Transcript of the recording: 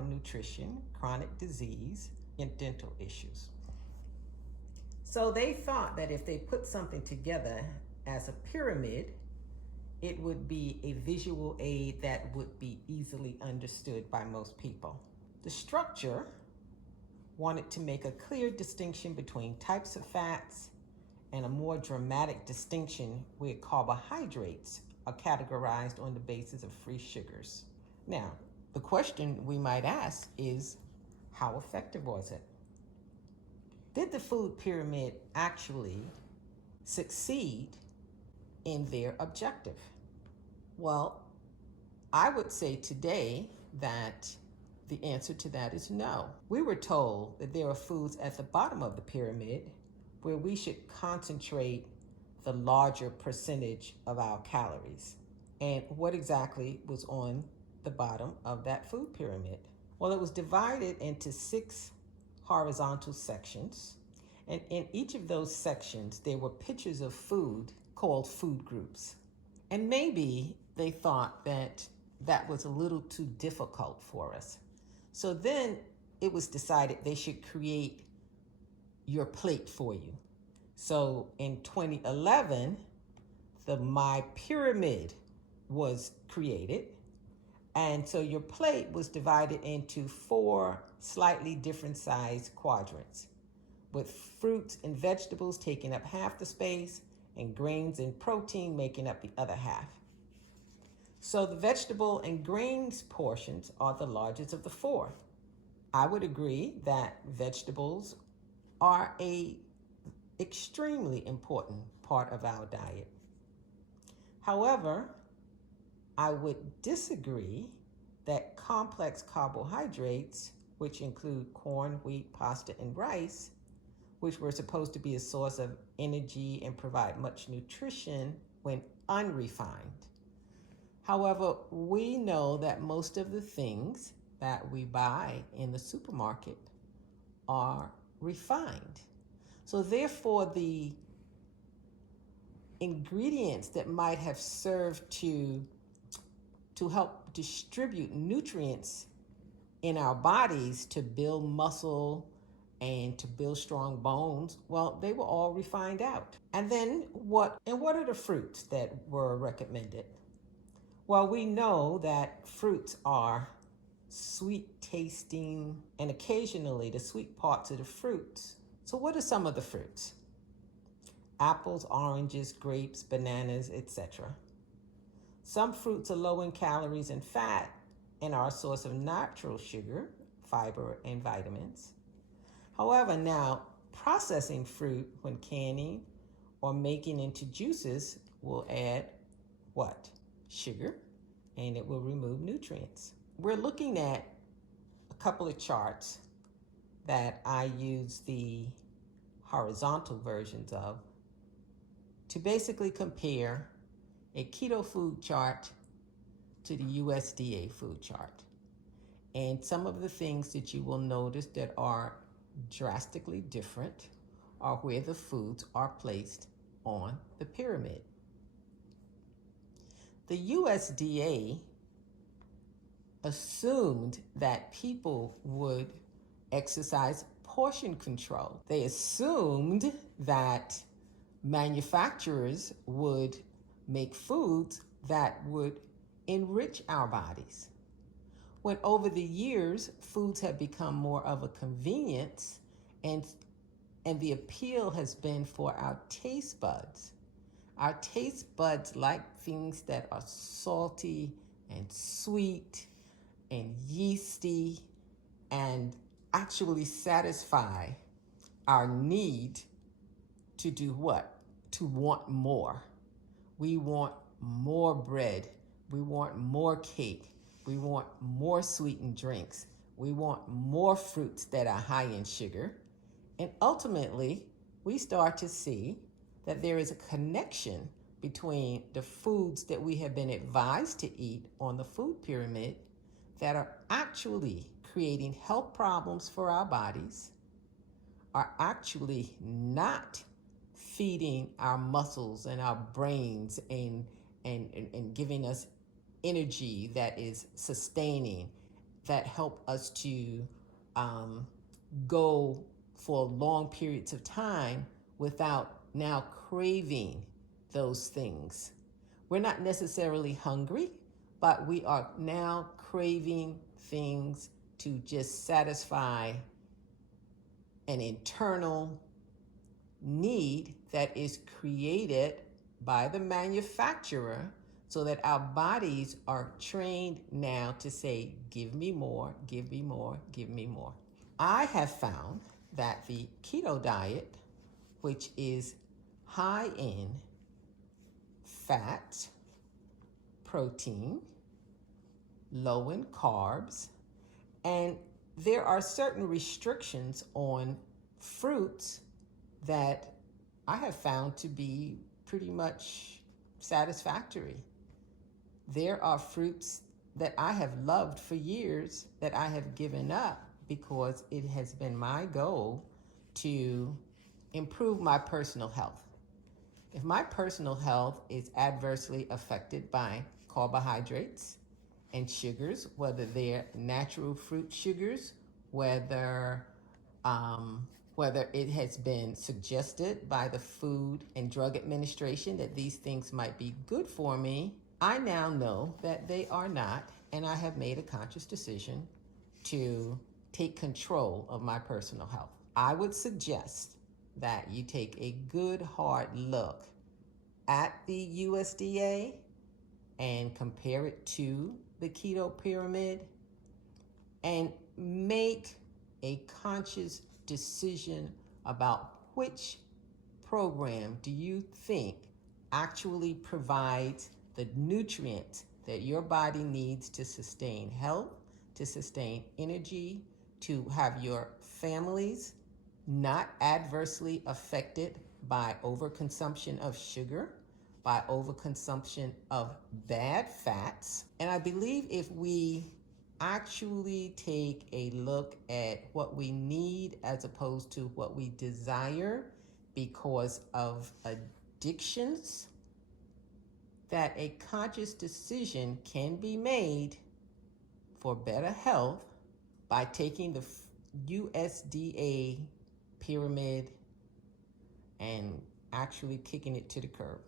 improper nutrition, chronic disease, and dental issues. So they thought that if they put something together as a pyramid, it would be a visual aid that would be easily understood by most people. The structure wanted to make a clear distinction between types of fats and a more dramatic distinction where carbohydrates are categorized on the basis of free sugars. Now, the question we might ask is, how effective was it? Did the food pyramid actually succeed in their objective? Well, I would say today that the answer to that is no. We were told that there are foods at the bottom of the pyramid where we should concentrate the larger percentage of our calories. And what exactly was on the bottom of that food pyramid? Well, it was divided into 6 horizontal sections. And in each of those sections, there were pictures of food called food groups. And maybe they thought that that was a little too difficult for us. So then it was decided they should create your plate for you. So in 2011, the My Pyramid was created. And so your plate was divided into 4 slightly different sized quadrants, with fruits and vegetables taking up half the space and grains and protein making up the other half. So the vegetable and grains portions are the largest of the 4. I would agree that vegetables are an extremely important part of our diet. However, I would disagree that complex carbohydrates, which include corn, wheat, pasta, and rice, which were supposed to be a source of energy and provide much nutrition when unrefined. However, we know that most of the things that we buy in the supermarket are refined. So therefore, the ingredients that might have served to help distribute nutrients in our bodies to build muscle and to build strong bones, well, they were all refined out. And then what are the fruits that were recommended? Well, we know that fruits are sweet tasting, and occasionally the sweet parts of the fruits. So what are some of the fruits? Apples, oranges, grapes, bananas, etc. Some fruits are low in calories and fat and are a source of natural sugar, fiber, and vitamins. However, now processing fruit when canning or making into juices will add what? Sugar, and it will remove nutrients. We're looking at a couple of charts that I use the horizontal versions of to basically compare a keto food chart to the USDA food chart. And some of the things that you will notice that are drastically different are where the foods are placed on the pyramid. The USDA assumed that people would exercise portion control. They assumed that manufacturers would make foods that would enrich our bodies. When over the years, foods have become more of a convenience, and the appeal has been for our taste buds. Our taste buds like things that are salty and sweet and yeasty and actually satisfy our need to do what? To want more. We want more bread. We want more cake. We want more sweetened drinks. We want more fruits that are high in sugar. And ultimately, we start to see that there is a connection between the foods that we have been advised to eat on the food pyramid that are actually creating health problems for our bodies, are actually not feeding our muscles and our brains and giving us energy that is sustaining that help us to go for long periods of time without now craving those things. We're not necessarily hungry, but we are now craving things to just satisfy an internal need that is created by the manufacturer, so that our bodies are trained now to say, give me more, give me more, give me more. I have found that the keto diet, which is high in fat, protein, low in carbs, and there are certain restrictions on fruits that I have found to be pretty much satisfactory. There are fruits that I have loved for years that I have given up because it has been my goal to improve my personal health. If my personal health is adversely affected by carbohydrates and sugars, whether they're natural fruit sugars, whether it has been suggested by the Food and Drug Administration that these things might be good for me, I now know that they are not, and I have made a conscious decision to take control of my personal health. I would suggest that you take a good hard look at the USDA and compare it to the keto pyramid and make a conscious decision about which program do you think actually provides the nutrients that your body needs to sustain health, to sustain energy, to have your families not adversely affected by overconsumption of sugar, by overconsumption of bad fats. And I believe if we actually take a look at what we need as opposed to what we desire because of addictions, that a conscious decision can be made for better health by taking the USDA pyramid and actually kicking it to the curb.